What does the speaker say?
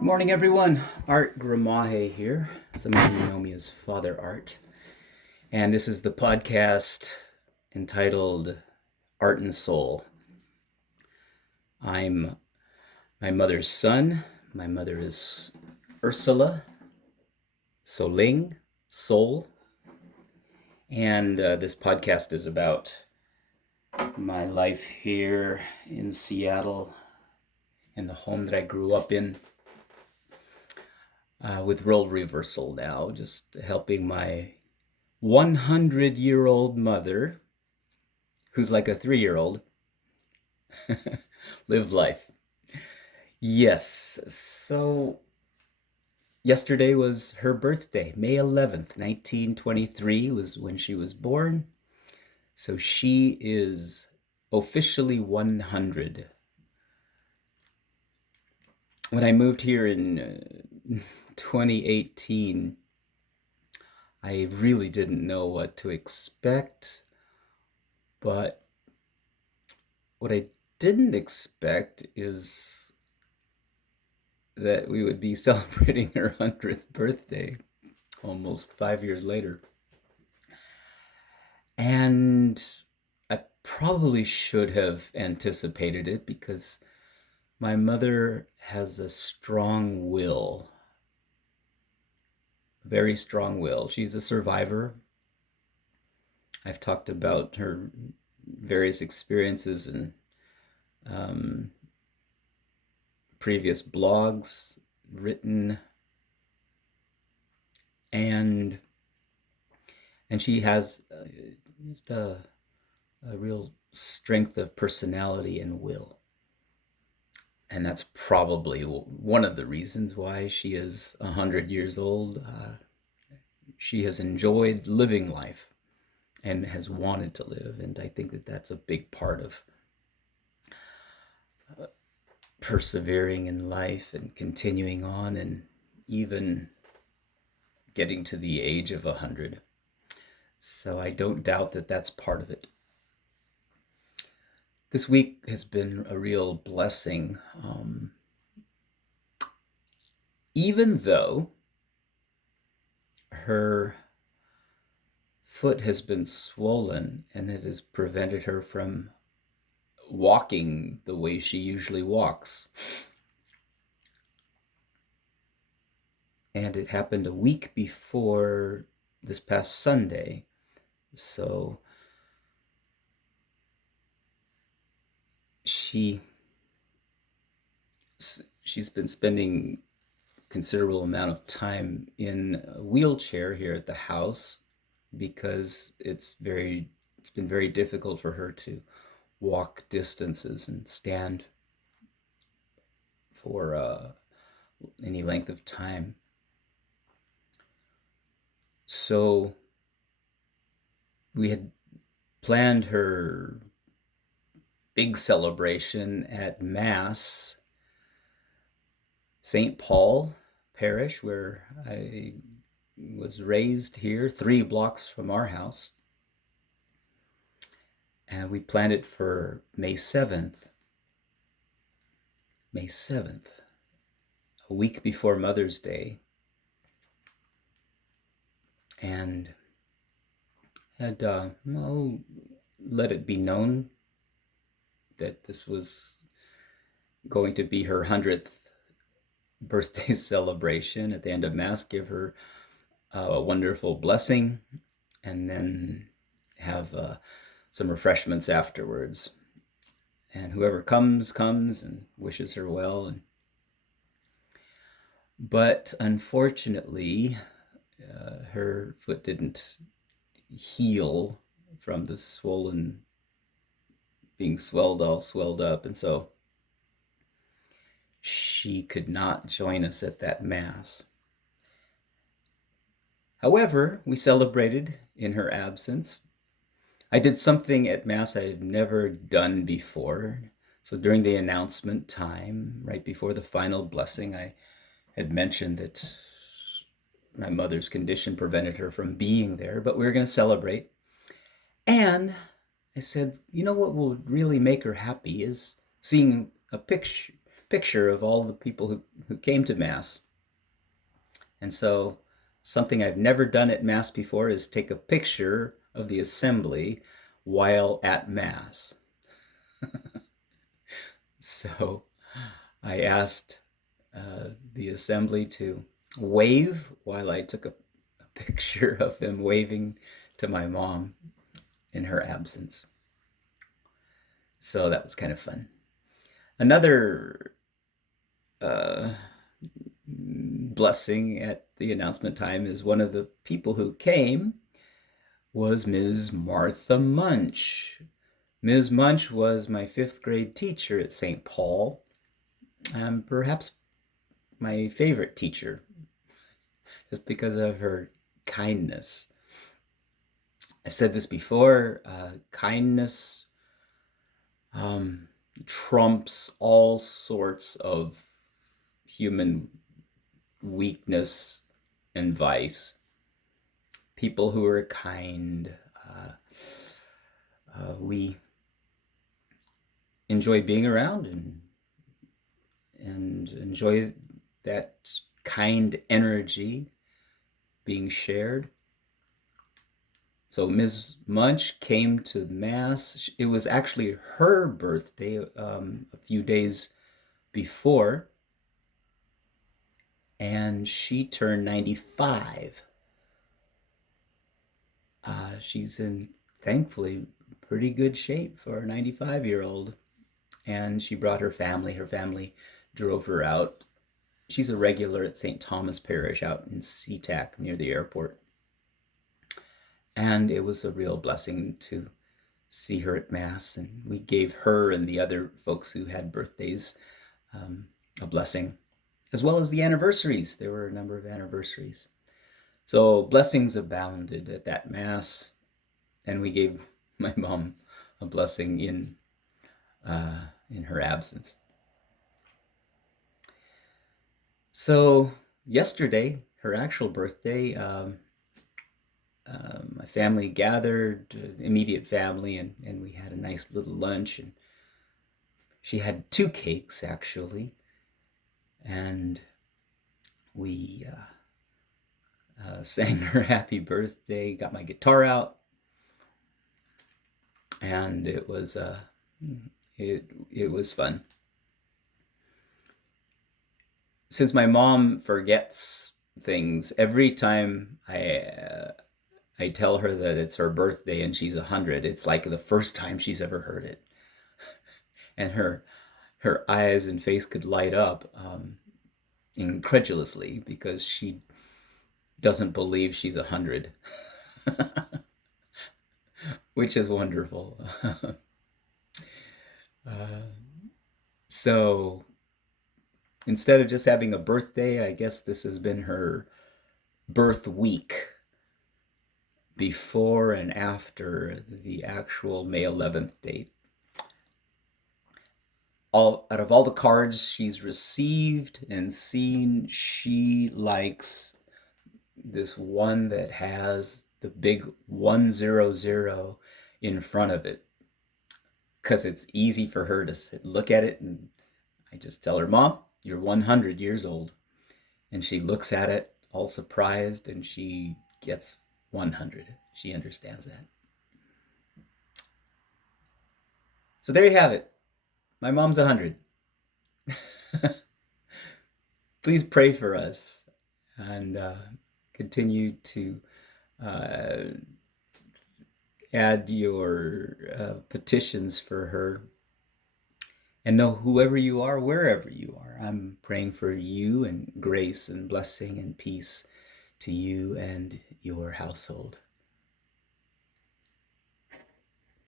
Good morning, everyone. Art Gramaje here. Some of you know me as Father Art. And this is the podcast entitled Art and Soul. I'm my mother's son. My mother is Ursula Soling, Soul. And this podcast is about my life here in Seattle, in the home that I grew up in. With role reversal now, just helping my 100-year-old mother, who's like a 3-year-old, live life. Yes, so yesterday was her birthday. May 11th, 1923 was when she was born. So she is officially 100. When I moved here in 2018, I really didn't know what to expect, but what I didn't expect is that we would be celebrating her 100th birthday almost 5 years later. And I probably should have anticipated it because my mother has a strong will, very strong will. She's a survivor. I've talked about her various experiences in previous blogs written, and she has just a real strength of personality and will. And that's probably one of the reasons why she is 100 years old. She has enjoyed living life and has wanted to live. And I think that that's a big part of persevering in life and continuing on and even getting to the age of 100. So I don't doubt that that's part of it. This week has been a real blessing. Even though her foot has been swollen and it has prevented her from walking the way she usually walks. And it happened a week before this past Sunday. So she's been spending considerable amount of time in a wheelchair here at the house because it's been very difficult for her to walk distances and stand for any length of time. So we had planned her big celebration at Mass, St. Paul Parish, where I was raised here, 3 blocks from our house. And we planned it for May 7th. May 7th, a week before Mother's Day. And had let it be known that this was going to be her 100th birthday celebration at the end of Mass, give her a wonderful blessing, and then have some refreshments afterwards. And whoever comes and wishes her well. But unfortunately, her foot didn't heal from the being all swelled up. And so she could not join us at that Mass. However, we celebrated in her absence. I did something at Mass I've never done before. So during the announcement time, right before the final blessing, I had mentioned that my mother's condition prevented her from being there, but we were going to celebrate. And I said, you know what will really make her happy is seeing a picture picture of all the people who came to Mass. And so something I've never done at Mass before is take a picture of the assembly while at Mass. So I asked the assembly to wave while I took a picture of them waving to my mom in her absence. So that was kind of fun. Another blessing at the announcement time is one of the people who came was Ms. Martha Munch. Ms. Munch was my 5th grade teacher at St. Paul, and perhaps my favorite teacher, just because of her kindness. I've said this before, kindness trumps all sorts of human weakness and vice. People who are kind, we enjoy being around and enjoy that kind energy being shared. So Ms. Munch came to Mass. It was actually her birthday a few days before, and she turned 95. She's in, thankfully, pretty good shape for a 95-year-old. And she brought her family. Her family drove her out. She's a regular at St. Thomas Parish out in SeaTac near the airport. And it was a real blessing to see her at Mass. And we gave her and the other folks who had birthdays a blessing, as well as the anniversaries. There were a number of anniversaries. So blessings abounded at that Mass. And we gave my mom a blessing in her absence. So yesterday, her actual birthday, my family gathered, immediate family, and we had a nice little lunch. And she had 2 cakes, actually. And we sang her happy birthday, got my guitar out. And it was fun. Since my mom forgets things, every time I tell her that it's her birthday and she's 100, it's like the first time she's ever heard it. And her eyes and face could light up incredulously because she doesn't believe she's 100, which is wonderful. So instead of just having a birthday, I guess this has been her birth week, before and after the actual May 11th date. Out of all the cards she's received and seen, she likes this one that has the big 100 in front of it, because it's easy for her to look at it, and I just tell her, Mom, you're 100 years old. And she looks at it all surprised, and she gets 100. She understands that. So there you have it. My mom's 100. Please pray for us and continue to add your petitions for her. And know, whoever you are, wherever you are, I'm praying for you and grace and blessing and peace to you and your household.